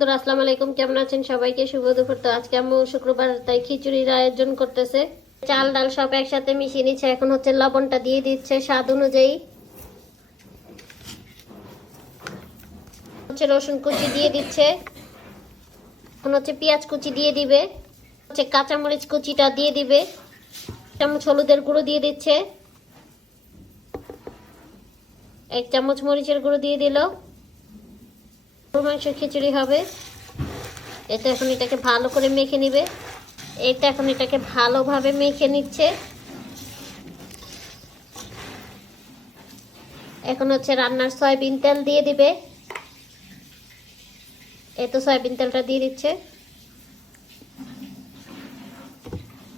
তো আসসালামু আলাইকুম, কেমন আছেন সবাইকে? শুভ দুপুর। তো আজকে আম্মু শুক্রবার তাই খিচুড়ির আয়োজন করতেছে। চাল ডাল সব একসাথে মিশিয়ে নিচ্ছে। এখন হচ্ছে লবণটা দিয়ে দিচ্ছে স্বাদ অনুযায়ী। হচ্ছে রসুন কুচি দিয়ে দিচ্ছে। এখন হচ্ছে পেঁয়াজ কুচি দিয়ে দিবে। হচ্ছে কাঁচামরিচ কুচিটা দিয়ে দিবে। চামচ হলুদের গুঁড়ো দিয়ে দিচ্ছে। 1 চামচ মরিচের গুঁড়ো দিয়ে দিল। গরুর মাংস খিচুড়ি হবে। এখন এটাকে ভালো করে মেখে নিবে। এখন এটাকে ভালোভাবে মেখে নিচ্ছে। এখন হচ্ছে রান্নার সয়াবিন তেল দিয়ে দিবে। তো সয়াবিন তেলটা দিয়ে দিচ্ছে।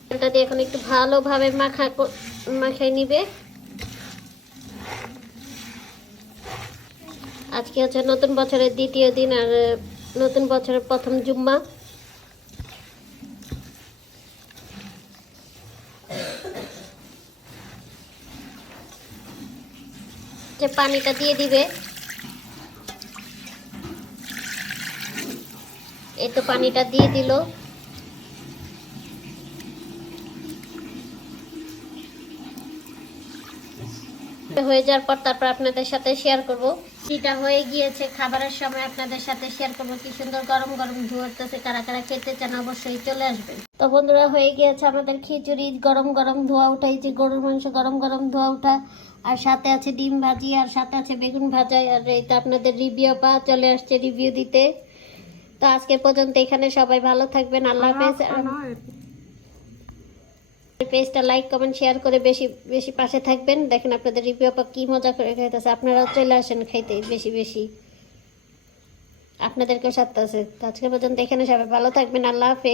তেলটা দিয়ে এখন একটু ভালোভাবে মাখায় নিবে। আজকে হচ্ছে নতুন বছরের দ্বিতীয় দিন আর নতুন বছরের প্রথম জুম্মা। যে পানিটা দিয়ে দিবে। তো পানিটা দিয়ে দিল। হয়ে যাওয়ার পর তারপর আপনাদের সাথে শেয়ার করব। যেটা হয়ে গিয়েছে খাবারের সময় আপনাদের সাথে শেয়ার করব। কি সুন্দর গরম গরম ধোয়াতেছে, কারা কারা খেতে চান অবশ্যই চলে আসবেন। তো বন্ধুরা, হয়ে গিয়েছে আমাদের খিচুড়ি গরম গরম ধোয়া উঠাই, যে গরুর মাংস গরম গরম ধোয়া উঠা, আর সাথে আছে ডিম ভাজি, আর সাথে আছে বেগুন ভাজা। আর এইটা আপনাদের রিভিউ চলে আসছে রিভিউ দিতে। তো আজকে পর্যন্ত এখানে, সবাই ভালো থাকবেন, আল্লাহ হাফেজ। পেজটা লাইক কমেন্ট শেয়ার করে বেশি বেশি পাশে থাকবেন। দেখেন আপনাদের রিভিউ আপা কি মজা করে খাইতেছে। আপনারাও চলে আসেন খাইতে বেশি বেশি, আপনাদেরকেও সাথে আছে। তো আজকে পর্যন্ত এখানে, সবাই ভালো থাকবেন, আল্লাহ হাফেজ।